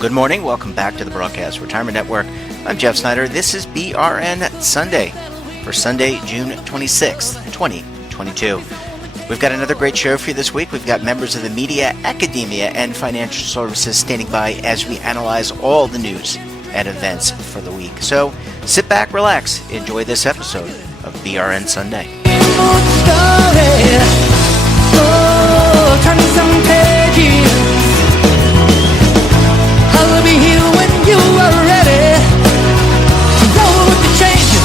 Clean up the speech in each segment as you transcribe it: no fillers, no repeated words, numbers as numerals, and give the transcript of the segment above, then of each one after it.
Good morning. Welcome back to the Broadcast Retirement Network. I'm Jeff Snyder. This is BRN Sunday for Sunday, June 26th, 2022. We've got another great show for you this week. We've got members of the media, academia, and financial services standing by as we analyze all the news and events for the week. So sit back, relax, enjoy this episode of BRN Sunday. Turn some pages. I'll be here when you are ready to roll with the changes.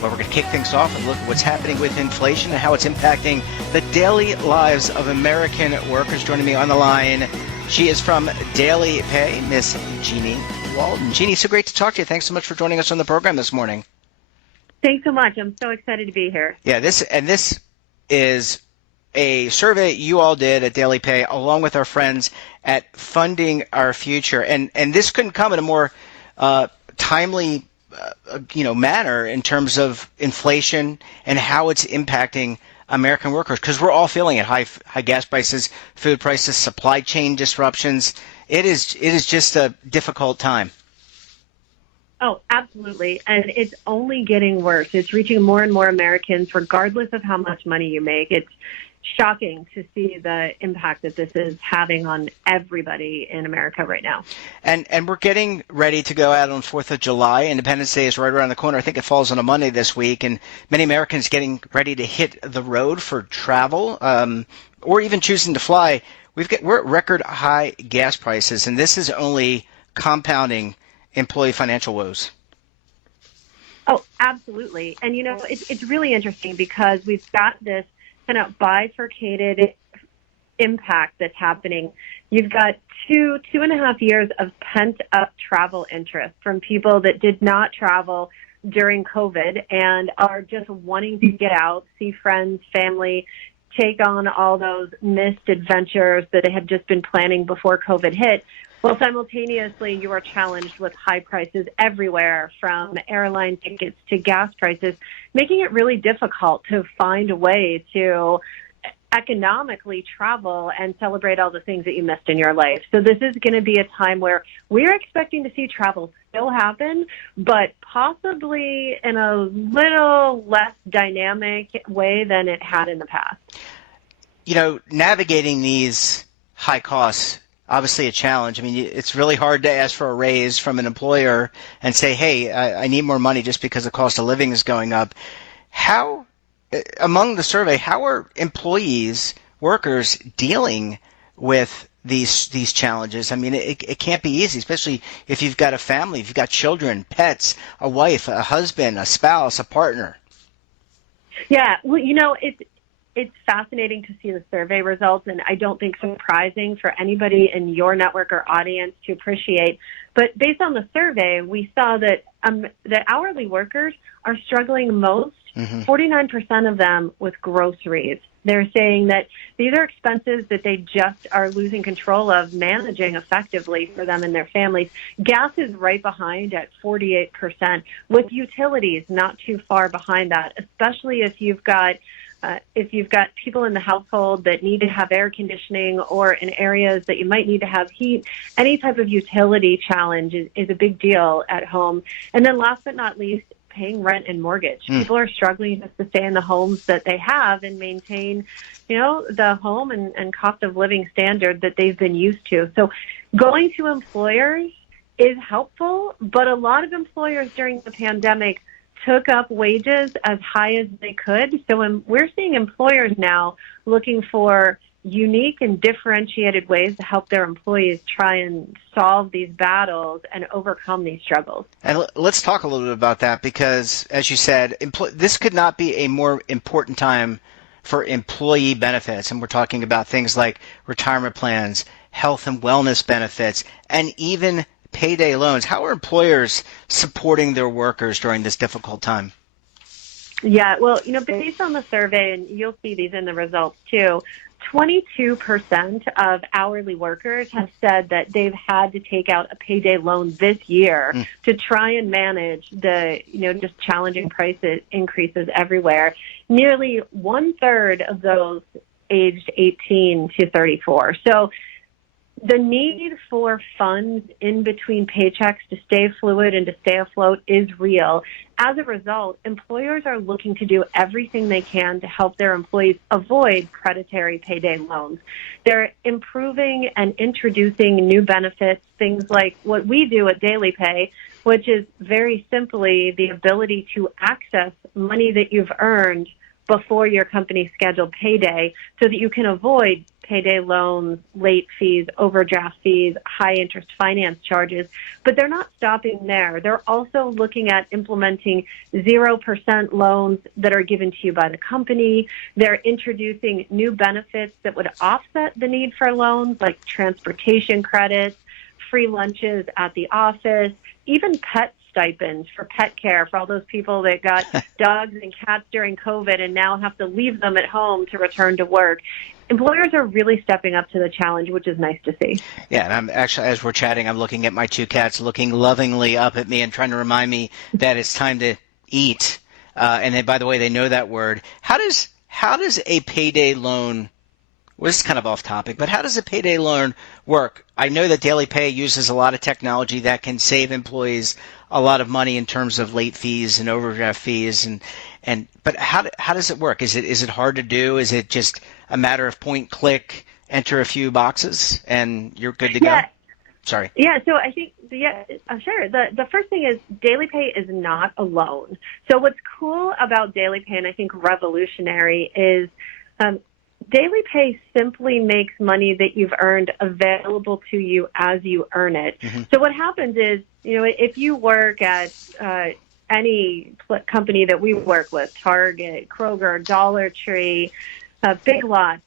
Well, we're going to kick things off and look at what's happening with inflation and how it's impacting the daily lives of American workers. Joining me on the line, she is from Daily Pay, Miss Jeannie Walden. Jeannie, so great to talk to you. Thanks so much for joining us on the program this morning. Thanks so much. I'm so excited to be here. Yeah, this is a survey you all did at Daily Pay along with our friends at Funding Our Future. And this couldn't come in a more timely manner in terms of inflation and how it's impacting American workers, because we're all feeling it. High gas prices, food prices, supply chain disruptions. It is just a difficult time. Oh, absolutely. And it's only getting worse. It's reaching more and more Americans, regardless of how much money you make. It's shocking to see the impact that this is having on everybody in America right now. And we're getting ready to go out on 4th of July. Independence Day is right around the corner. I think it falls on a Monday this week. And many Americans getting ready to hit the road for travel or even choosing to fly. We're at record high gas prices, and this is only compounding employee financial woes. Oh, absolutely. And, it's really interesting because we've got this kind of bifurcated impact that's happening. You've got two and a half years of pent-up travel interest from people that did not travel during COVID and are just wanting to get out, see friends, family, take on all those missed adventures that they had just been planning before COVID hit. Well, simultaneously, you are challenged with high prices everywhere, from airline tickets to gas prices, making it really difficult to find a way to economically travel and celebrate all the things that you missed in your life. So this is going to be a time where we're expecting to see travel still happen, but possibly in a little less dynamic way than it had in the past. Navigating these high costs, obviously a challenge. I mean, it's really hard to ask for a raise from an employer and say, hey, I need more money just because the cost of living is going up. How, among the survey, how are employees, workers dealing with these challenges? I mean, it can't be easy, especially if you've got a family, if you've got children, pets, a wife, a husband, a spouse, a partner. Yeah, well, it's fascinating to see the survey results, and I don't think surprising for anybody in your network or audience to appreciate. But based on the survey, we saw that the hourly workers are struggling most, 49% of them with groceries. They're saying that these are expenses that they just are losing control of managing effectively for them and their families. Gas is right behind at 48%, with utilities not too far behind that, especially if you've got people in the household that need to have air conditioning or in areas that you might need to have heat. Any type of utility challenge is a big deal at home. And then last but not least, paying rent and mortgage. People are struggling just to stay in the homes that they have and maintain, the home and cost of living standard that they've been used to. So going to employers is helpful, but a lot of employers during the pandemic took up wages as high as they could. So we're seeing employers now looking for unique and differentiated ways to help their employees try and solve these battles and overcome these struggles. And let's talk a little bit about that, because, as you said, this could not be a more important time for employee benefits. And we're talking about things like retirement plans, health and wellness benefits, and even payday loans. How are employers supporting their workers during this difficult time? Yeah, well, based on the survey, and you'll see these in the results too, 22% of hourly workers have said that they've had to take out a payday loan this year to try and manage the, just challenging price increases everywhere. Nearly 1/3 of those aged 18 to 34. So The need for funds in between paychecks to stay fluid and to stay afloat is real. As a result, employers are looking to do everything they can to help their employees avoid predatory payday loans. They're improving and introducing new benefits, things like what we do at Daily Pay, which is very simply the ability to access money that you've earned before your company's scheduled payday so that you can avoid payday loans, late fees, overdraft fees, high interest finance charges. But they're not stopping there. They're also looking at implementing 0% loans that are given to you by the company. They're introducing new benefits that would offset the need for loans, like transportation credits, free lunches at the office, even pet stipends for pet care for all those people that got dogs and cats during COVID and now have to leave them at home to return to work. Employers are really stepping up to the challenge, which is nice to see. Yeah, and I'm actually, as we're chatting, I'm looking at my two cats looking lovingly up at me and trying to remind me that it's time to eat. And then, by the way, they know that word. How does a payday loan, well, this is kind of off topic, but how does a payday loan work? I know that Daily Pay uses a lot of technology that can save employees a lot of money in terms of late fees and overdraft fees, but how does it work? Is it hard to do? Is it just a matter of point click, enter a few boxes, and you're good to go? Sorry. Yeah, so I think, sure. The first thing is Daily Pay is not a loan. So what's cool about Daily Pay, and I think revolutionary, is Daily Pay simply makes money that you've earned available to you as you earn it. Mm-hmm. So what happens is, if you work at any company that we work with, Target, Kroger, Dollar Tree, Big Lots,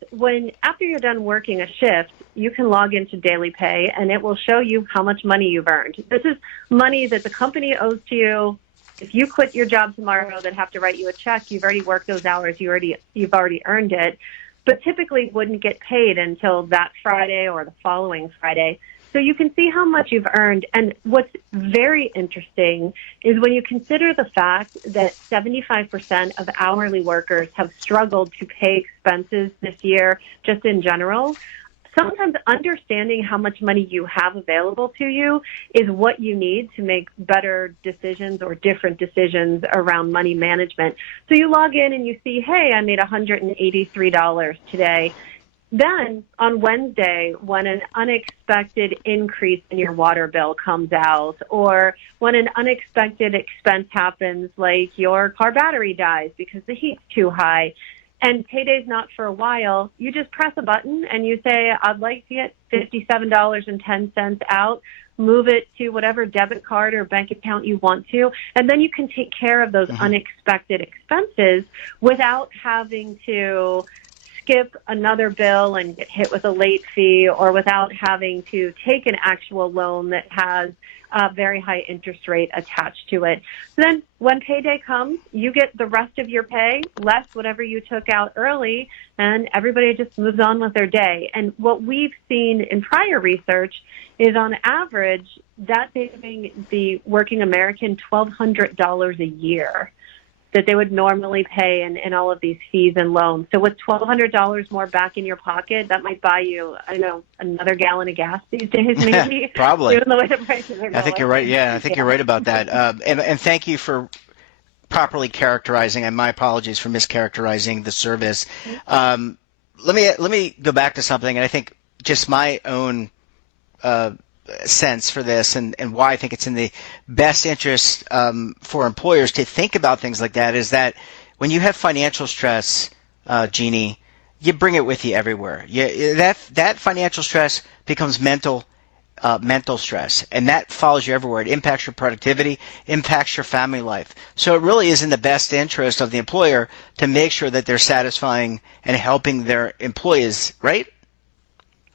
after you're done working a shift, you can log into Daily Pay and it will show you how much money you've earned. This is money that the company owes to you. If you quit your job tomorrow, they'd have to write you a check. You've already worked those hours. You've already earned it, but typically wouldn't get paid until that Friday or the following Friday. So you can see how much you've earned. And what's very interesting is when you consider the fact that 75% of hourly workers have struggled to pay expenses this year, just in general, sometimes understanding how much money you have available to you is what you need to make better decisions or different decisions around money management. So you log in and you see, hey, I made $183 today. Then on Wednesday, when an unexpected increase in your water bill comes out, or when an unexpected expense happens, like your car battery dies because the heat's too high, and payday's not for a while, you just press a button and you say, I'd like to get $57.10 out, move it to whatever debit card or bank account you want to, and then you can take care of those unexpected expenses without having to skip another bill and get hit with a late fee, or without having to take an actual loan that has a very high interest rate attached to it. So then when payday comes, you get the rest of your pay, less whatever you took out early, and everybody just moves on with their day. And what we've seen in prior research is, on average, that's saving the working American $1,200 a year that they would normally pay in all of these fees and loans. So with $1,200 more back in your pocket, that might buy you, I don't know, another gallon of gas these days, maybe. Probably. Even the way the prices are going. I think you're right. Yeah, I think you're right about that. And thank you for properly characterizing, and my apologies for mischaracterizing the service. Let me go back to something, and I think just my own sense for this, and why I think it's in the best interest for employers to think about things like that, is that when you have financial stress, Jeannie, you bring it with you everywhere. That financial stress becomes mental stress, and that follows you everywhere. It impacts your productivity, impacts your family life. So it really is in the best interest of the employer to make sure that they're satisfying and helping their employees, right?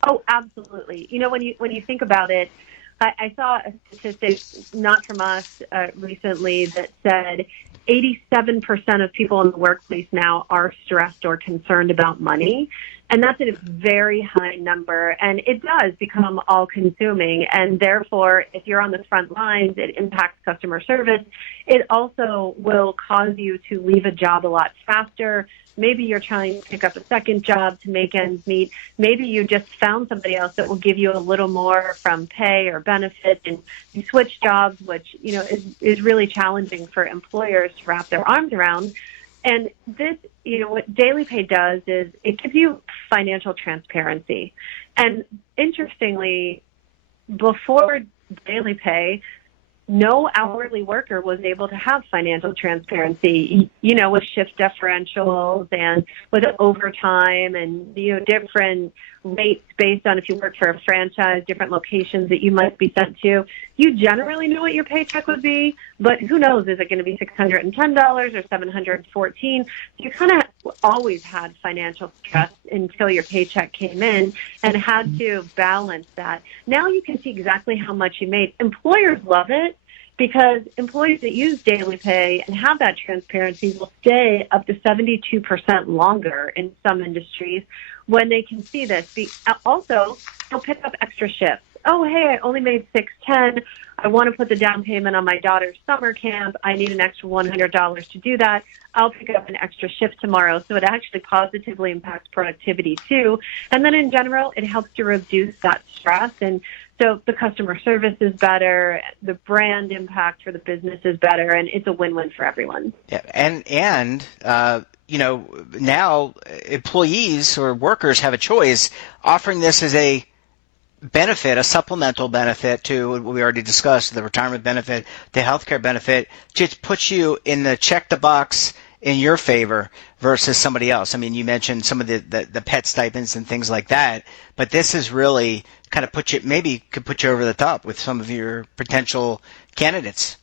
Oh, absolutely. When you think about it, I saw a statistic, not from us, recently, that said 87% of people in the workplace now are stressed or concerned about money. And that's a very high number, and it does become all-consuming. And therefore, if you're on the front lines, it impacts customer service. It also will cause you to leave a job a lot faster. Maybe you're trying to pick up a second job to make ends meet. Maybe you just found somebody else that will give you a little more from pay or benefit, and you switch jobs, which is really challenging for employers to wrap their arms around. And this, what Daily Pay does is it gives you financial transparency. And interestingly, before Daily Pay, no hourly worker was able to have financial transparency, with shift differentials and with overtime and, different rates based on if you work for a franchise, different locations that you might be sent to. You generally know what your paycheck would be, but who knows, is it going to be $610 or $714? You kind of always had financial stress until your paycheck came in and had to balance that. Now you can see exactly how much you made. Employers love it, because employees that use Daily Pay and have that transparency will stay up to 72% longer in some industries when they can see this. Also, they'll pick up extra shifts. Oh, hey, I only made $610. I want to put the down payment on my daughter's summer camp. I need an extra $100 to do that. I'll pick up an extra shift tomorrow. So it actually positively impacts productivity too. And then in general, it helps to reduce that stress. And so the customer service is better, the brand impact for the business is better, and it's a win-win for everyone. Yeah, and now employees or workers have a choice, offering this as a benefit, a supplemental benefit to what we already discussed, the retirement benefit, the healthcare benefit, just puts you in the check the box in your favor versus somebody else. I mean, you mentioned some of the pet stipends and things like that, but this is really kind of could put you over the top with some of your potential candidates.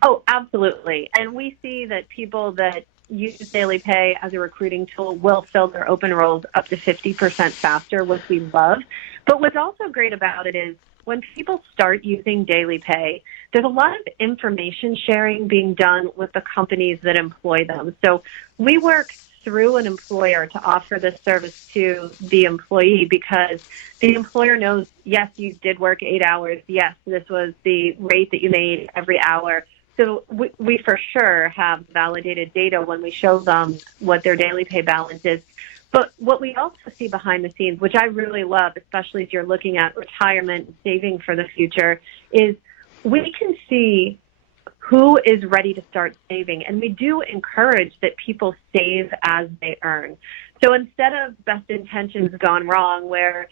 Oh, absolutely. And we see that people that use Daily Pay as a recruiting tool will fill their open roles up to 50% faster, which we love. But what's also great about it is when people start using Daily Pay, there's a lot of information sharing being done with the companies that employ them. So we work through an employer to offer this service to the employee, because the employer knows, yes, you did work 8 hours. Yes, this was the rate that you made every hour. So we for sure have validated data when we show them what their Daily Pay balance is. But what we also see behind the scenes, which I really love, especially if you're looking at retirement and saving for the future, is we can see who is ready to start saving. And we do encourage that people save as they earn. So instead of best intentions gone wrong, where,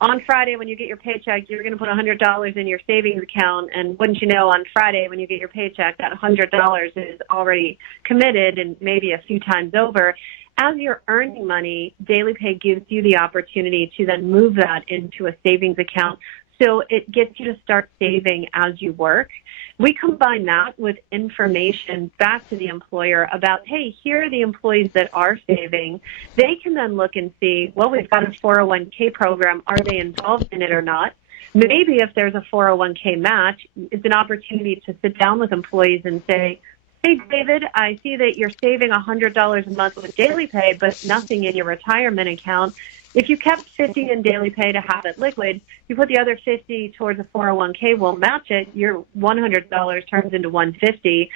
on Friday when you get your paycheck, you're going to put $100 in your savings account. And wouldn't you know, on Friday when you get your paycheck, that $100 is already committed and maybe a few times over. As you're earning money, Daily Pay gives you the opportunity to then move that into a savings account. So it gets you to start saving as you work. We combine that with information back to the employer about, hey, here are the employees that are saving. They can then look and see, well, we've got a 401k program. Are they involved in it or not? Maybe if there's a 401k match, it's an opportunity to sit down with employees and say, hey, David, I see that you're saving $100 a month with Daily Pay, but nothing in your retirement account. If you kept 50 in Daily Pay to have it liquid, you put the other 50 towards a 401k, we'll match it. Your $100 turns into $150.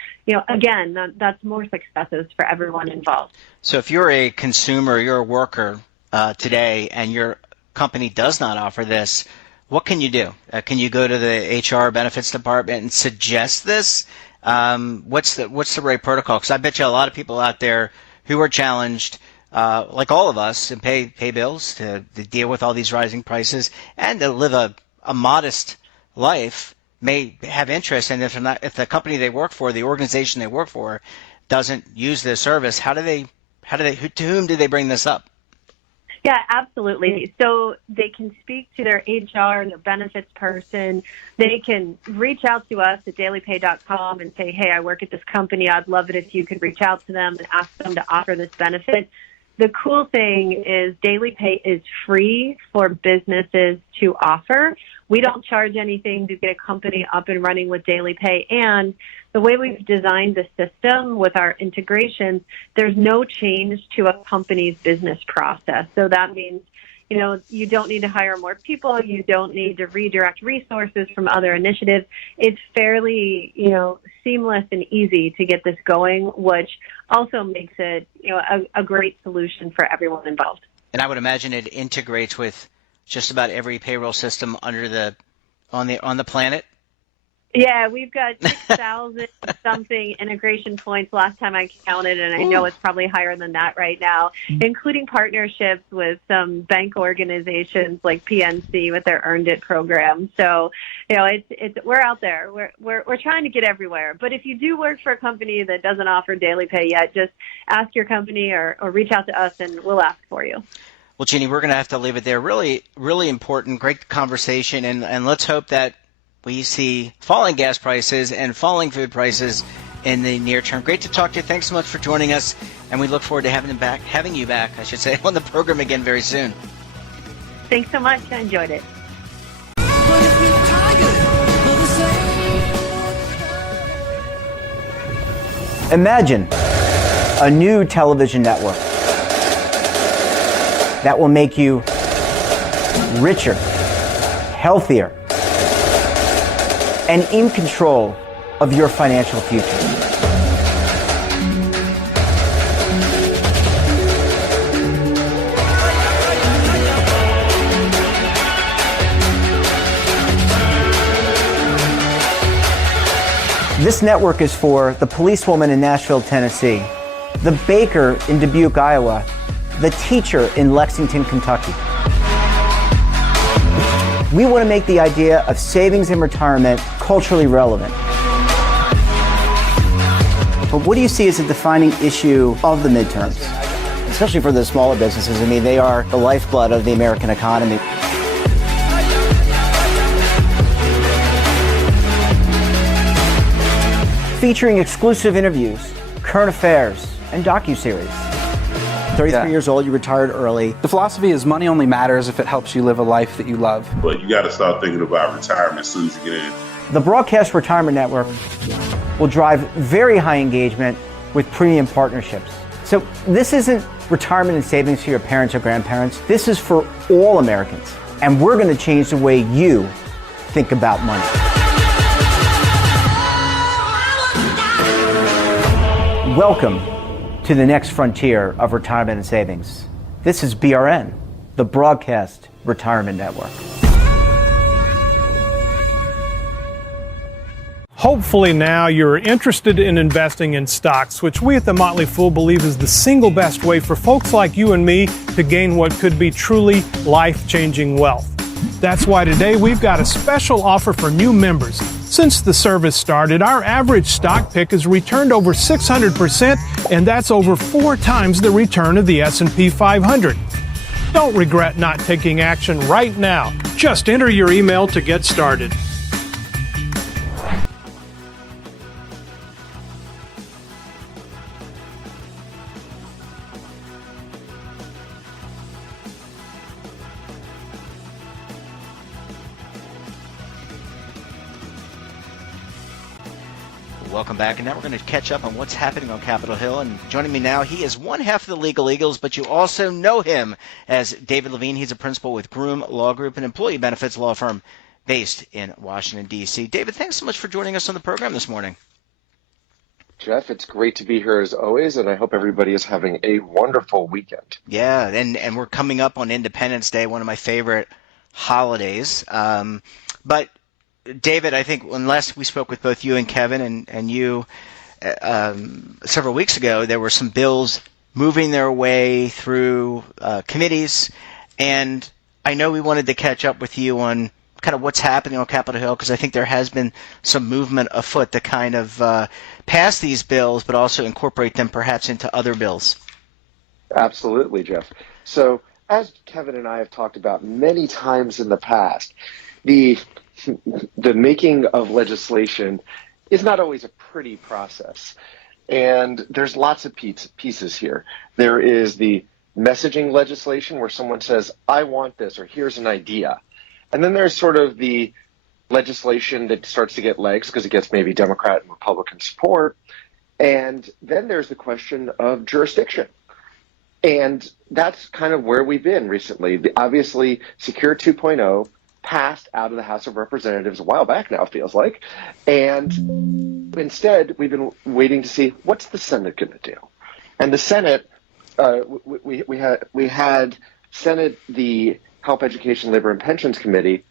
Again, that's more successes for everyone involved. So if you're a consumer, you're a worker today, and your company does not offer this, what can you do? Can you go to the HR benefits department and suggest this? What's the right protocol? Because I bet you a lot of people out there who are challenged, like all of us, and pay bills to deal with all these rising prices and to live a modest life, may have interest. And if the company they work for, the organization they work for, doesn't use this service, to whom do they bring this up? Yeah, absolutely. So they can speak to their HR, their benefits person. They can reach out to us at dailypay.com and say, hey, I work at this company. I'd love it if you could reach out to them and ask them to offer this benefit. The cool thing is Daily Pay is free for businesses to offer. we don't charge anything to get a company up and running with daily pay. And the way we've designed the system with our integrations, there's no change to a company's business process. So that means, you don't need to hire more people. You don't need to redirect resources from other initiatives. It's fairly, seamless and easy to get this going, which also makes it, a great solution for everyone involved. And I would imagine it integrates with just about every payroll system on the planet. Yeah, we've got 6,000 something integration points last time I counted, and I know it's probably higher than that right now, including partnerships with some bank organizations like PNC with their Earned It program. So, we're out there. We're trying to get everywhere. But if you do work for a company that doesn't offer daily pay yet, just ask your company or reach out to us, and we'll ask for you. Well, Jeannie, we're going to have to leave it there. Really, really important, great conversation, and let's hope that we see falling gas prices and falling food prices in the near term. Great to talk to you. Thanks so much for joining us, and we look forward to having you back, on the program again very soon. Thanks so much. I enjoyed it. Imagine a new television network that will make you richer, healthier, and in control of your financial future. This network is for the policewoman in Nashville, Tennessee, the baker in Dubuque, Iowa, the teacher in Lexington, Kentucky. We want to make the idea of savings and retirement culturally relevant. But what do you see as a defining issue of the midterms? Especially for the smaller businesses. I mean, they are the lifeblood of the American economy. Featuring exclusive interviews, current affairs, and docuseries. 33 years old, you retired early. The philosophy is money only matters if it helps you live a life that you love. But you got to start thinking about retirement as soon as you get in. The Broadcast Retirement Network will drive very high engagement with premium partnerships. So this isn't retirement and savings for your parents or grandparents. This is for all Americans. And we're going to change the way you think about money. Welcome to the next frontier of retirement and savings. This is BRN, the Broadcast Retirement Network. Hopefully now you're interested in investing in stocks, which we at the Motley Fool believe is the single best way for folks like you and me to gain what could be truly life-changing wealth. That's why today we've got a special offer for new members. Since the service started, our average stock pick has returned over 600%, and that's over 4 times the return of the S&P 500. Don't regret not taking action right now. Just enter your email to get started. Welcome back, and now we're going to catch up on what's happening on Capitol Hill. And joining me now, he is one half of the Legal Eagles, but you also know him as David Levine. He's a principal with Groom Law Group, an employee benefits law firm based in Washington, D.C. David, thanks so much for joining us on the program this morning. Jeff, it's great to be here as always, and I hope everybody is having a wonderful weekend. Yeah, and we're coming up on Independence Day, one of my favorite holidays. But David, I think unless we spoke with both you and Kevin and you several weeks ago, there were some bills moving their way through committees, and I know we wanted to catch up with you on kind of what's happening on Capitol Hill, because I think there has been some movement afoot to kind of pass these bills, but also incorporate them perhaps into other bills. Absolutely, Jeff. So as Kevin and I have talked about many times in the past, the making of legislation is not always a pretty process. And there's lots of pieces here. There is the messaging legislation where someone says, I want this, or here's an idea. And then there's sort of the legislation that starts to get legs because it gets maybe Democrat and Republican support. And then there's the question of jurisdiction. And that's kind of where we've been recently. Obviously, Secure 2.0 passed out of the House of Representatives a while back now, it feels like. And instead, we've been waiting to see what's the Senate going to do. And the Senate, we had Senate, the Health, Education, Labor, and Pensions Committee,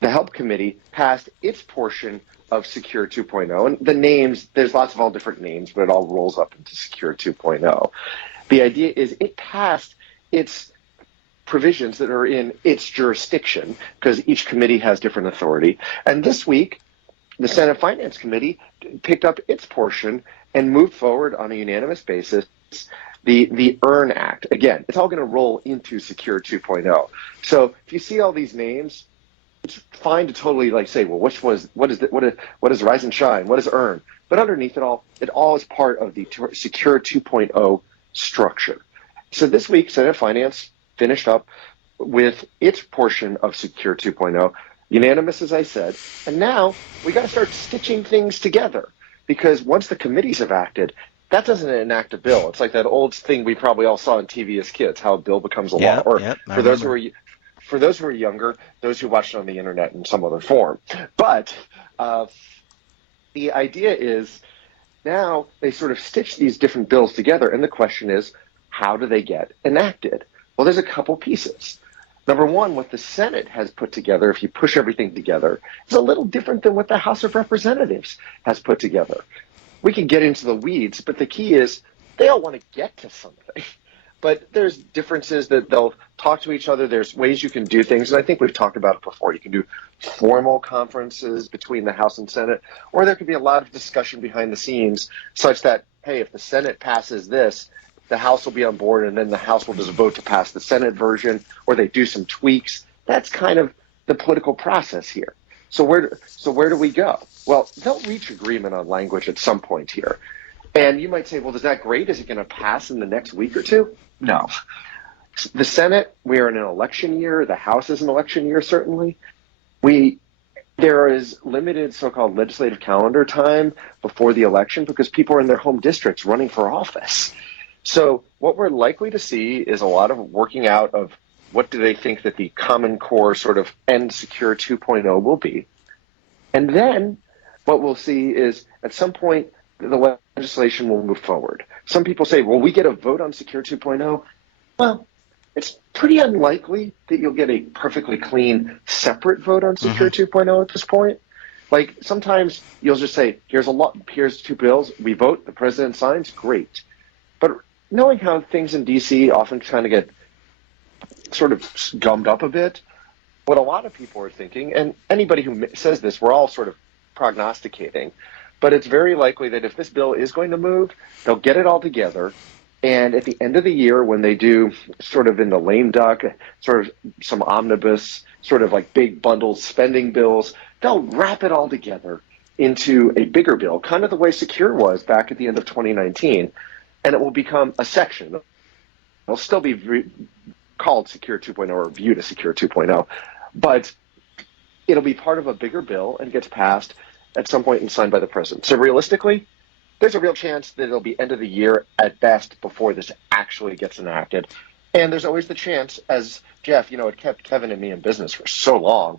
the HELP Committee, passed its portion of Secure 2.0. And the names, there's lots of all different names, but it all rolls up into Secure 2.0. The idea is it passed its provisions that are in its jurisdiction because each committee has different authority. And this week, the Senate Finance Committee picked up its portion and moved forward on a unanimous basis the BRN Act. Again, it's all going to roll into Secure 2.0. So if you see all these names, it's fine to totally say, well, what is Rise and Shine? What is BRN? But underneath it all is part of the Secure 2.0 structure. So this week, Senate Finance finished up with its portion of Secure 2.0, unanimous, as I said, and now we got to start stitching things together because once the committees have acted, that doesn't enact a bill. It's like that old thing we probably all saw on TV as kids, how a bill becomes a law. Or for those who are younger, those who watched it on the internet in some other form. But the idea is now they sort of stitch these different bills together, and the question is, how do they get enacted? Well, there's a couple pieces. Number one, what the Senate has put together, if you push everything together, is a little different than what the House of Representatives has put together. We can get into the weeds, but the key is they all want to get to something. But there's differences that they'll talk to each other. There's ways you can do things, and I think we've talked about it before. You can do formal conferences between the House and Senate, or there could be a lot of discussion behind the scenes such that, hey, if the Senate passes this, the House will be on board, and then the House will just vote to pass the Senate version, or they do some tweaks. That's kind of the political process here. So where do we go? Well, they'll reach agreement on language at some point here. And you might say, well, is that great? Is it going to pass in the next week or two? No. The Senate, we are in an election year. The House is an election year, certainly. There is limited so-called legislative calendar time before the election because people are in their home districts running for office. So what we're likely to see is a lot of working out of what do they think that the Common Core sort of end Secure 2.0 will be. And then what we'll see is at some point the legislation will move forward. Some people say, well, we get a vote on Secure 2.0. Well, it's pretty unlikely that you'll get a perfectly clean separate vote on Secure 2.0 at this point. Like sometimes you'll just say, here's two bills, we vote, the president signs, great. But knowing how things in D.C. often kind of get sort of gummed up a bit, what a lot of people are thinking, and anybody who says this, we're all sort of prognosticating, but it's very likely that if this bill is going to move, they'll get it all together, and at the end of the year when they do sort of in the lame duck, sort of some omnibus, sort of like big bundled spending bills, they'll wrap it all together into a bigger bill, kind of the way Secure was back at the end of 2019, and it will become a section. It'll still be called Secure 2.0 or viewed as Secure 2.0, but it'll be part of a bigger bill and gets passed at some point and signed by the president. So realistically, there's a real chance that it'll be end of the year at best before this actually gets enacted. And there's always the chance, as Jeff, it kept Kevin and me in business for so long,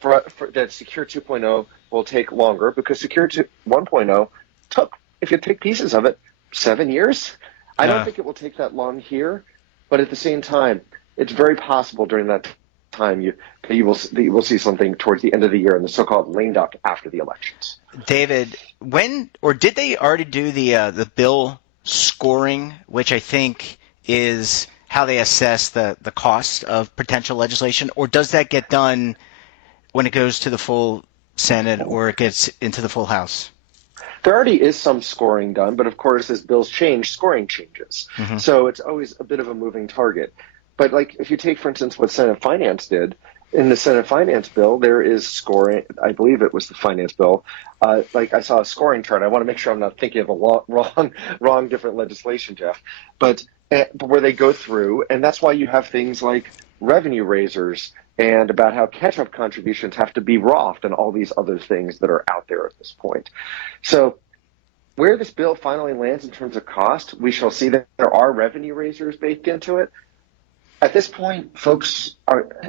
for that Secure 2.0 will take longer because Secure 1.0 took, if you take pieces of it, 7 years. I don't think it will take that long here, but at the same time, it's very possible during that time you will see something towards the end of the year in the so-called lame duck after the elections. David, did they already do the bill scoring, which I think is how they assess the cost of potential legislation, or does that get done when it goes to the full Senate or it gets into the full House? There already is some scoring done, but of course, as bills change, scoring changes. So it's always a bit of a moving target. But like if you take, for instance, what Senate Finance did, in the Senate Finance bill, there is scoring. I believe it was the Finance bill. Like I saw a scoring chart. I want to make sure I'm not thinking of a wrong different legislation, Jeff. But where they go through, and that's why you have things like revenue raisers and about how catch-up contributions have to be Roth and all these other things that are out there at this point. So where this bill finally lands in terms of cost, we shall see. That there are revenue raisers baked into it. At this point, folks,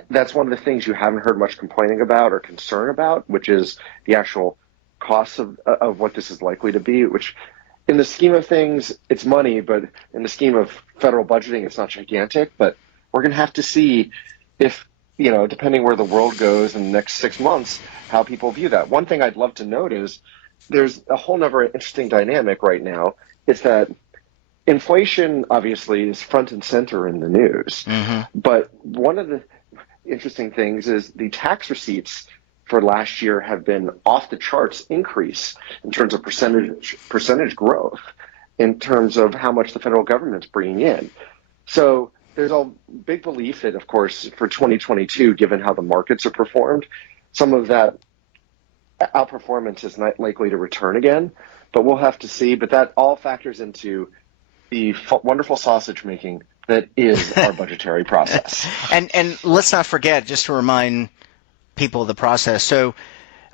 that's one of the things you haven't heard much complaining about or concern about, which is the actual costs of what this is likely to be, which in the scheme of things, it's money, but in the scheme of federal budgeting, it's not gigantic. But we're going to have to see if, depending where the world goes in the next 6 months, how people view that. One thing I'd love to note is there's a whole nother interesting dynamic right now. Is that inflation obviously is front and center in the news. Mm-hmm. But one of the interesting things is the tax receipts for last year have been off the charts increase in terms of percentage growth in terms of how much the federal government's bringing in. So there's a big belief that, of course, for 2022, given how the markets are performed, some of that outperformance is not likely to return again, but we'll have to see. But that all factors into the wonderful sausage making that is our budgetary process. And let's not forget, just to remind people of the process. So,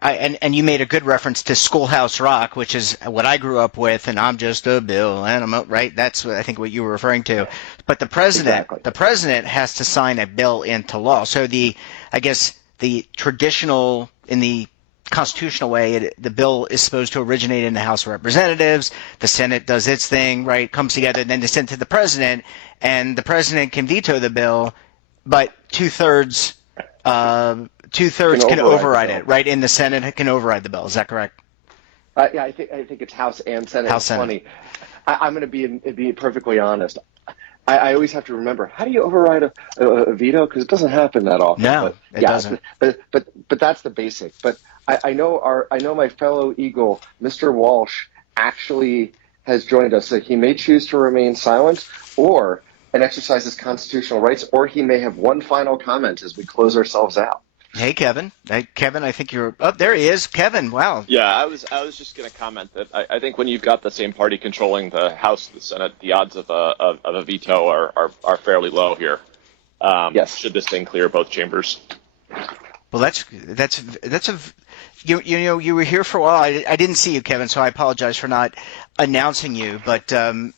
and you made a good reference to Schoolhouse Rock, which is what I grew up with, and I'm just a bill animal, right? That's what I think what you were referring to. But the president has to sign a bill into law. So the traditional, in the constitutional way, the bill is supposed to originate in the House of Representatives. The Senate does its thing, right? Comes together, and then it's sent to the president, and the president can veto the bill, but two-thirds can override it, right? In the Senate can override the bill. Is that correct? Yeah, I think it's House and Senate. House, Senate. Funny. I'm going to be perfectly honest. I always have to remember, how do you override a veto? Because it doesn't happen that often. No, it doesn't. But that's the basic. But I know my fellow Eagle, Mr. Walsh, actually has joined us. So he may choose to remain silent and exercise his constitutional rights, or he may have one final comment as we close ourselves out. Hey, Kevin. Kevin, I think you're up. There he is. Kevin, wow. Yeah, I was just going to comment that I think when you've got the same party controlling the House and the Senate, the odds of a veto are fairly low here. Yes. Should this thing clear both chambers? Well, you were here for a while. I didn't see you, Kevin, so I apologize for not announcing you. But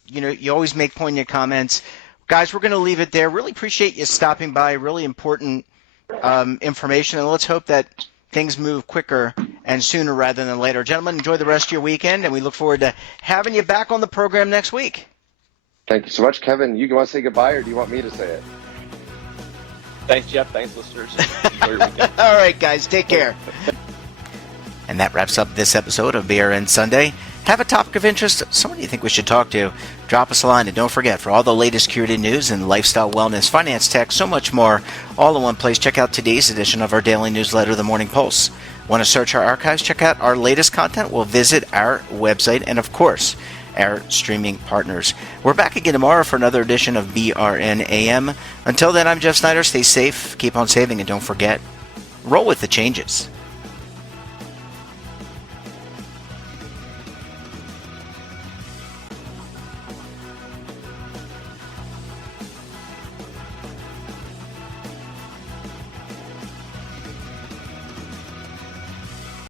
you always make poignant comments, guys. We're going to leave it there. Really appreciate you stopping by. Really important information, and let's hope that things move quicker and sooner rather than later. Gentlemen, enjoy the rest of your weekend, and we look forward to having you back on the program next week. Thank you so much, Kevin. You want to say goodbye, or do you want me to say it? Thanks, Jeff. Thanks, listeners. Enjoy your weekend. All right, guys, take care. And that wraps up this episode of BRN Sunday. Have a topic of interest, someone you think we should talk to, drop us a line. And don't forget, for all the latest curated news and lifestyle, wellness, finance, tech, so much more, all in one place, check out today's edition of our daily newsletter, The Morning Pulse. Want to search our archives, check out our latest content? Well, visit our website and, of course, our streaming partners. We're back again tomorrow for another edition of BRN AM. Until then, I'm Jeff Snyder. Stay safe, keep on saving, and don't forget, roll with the changes.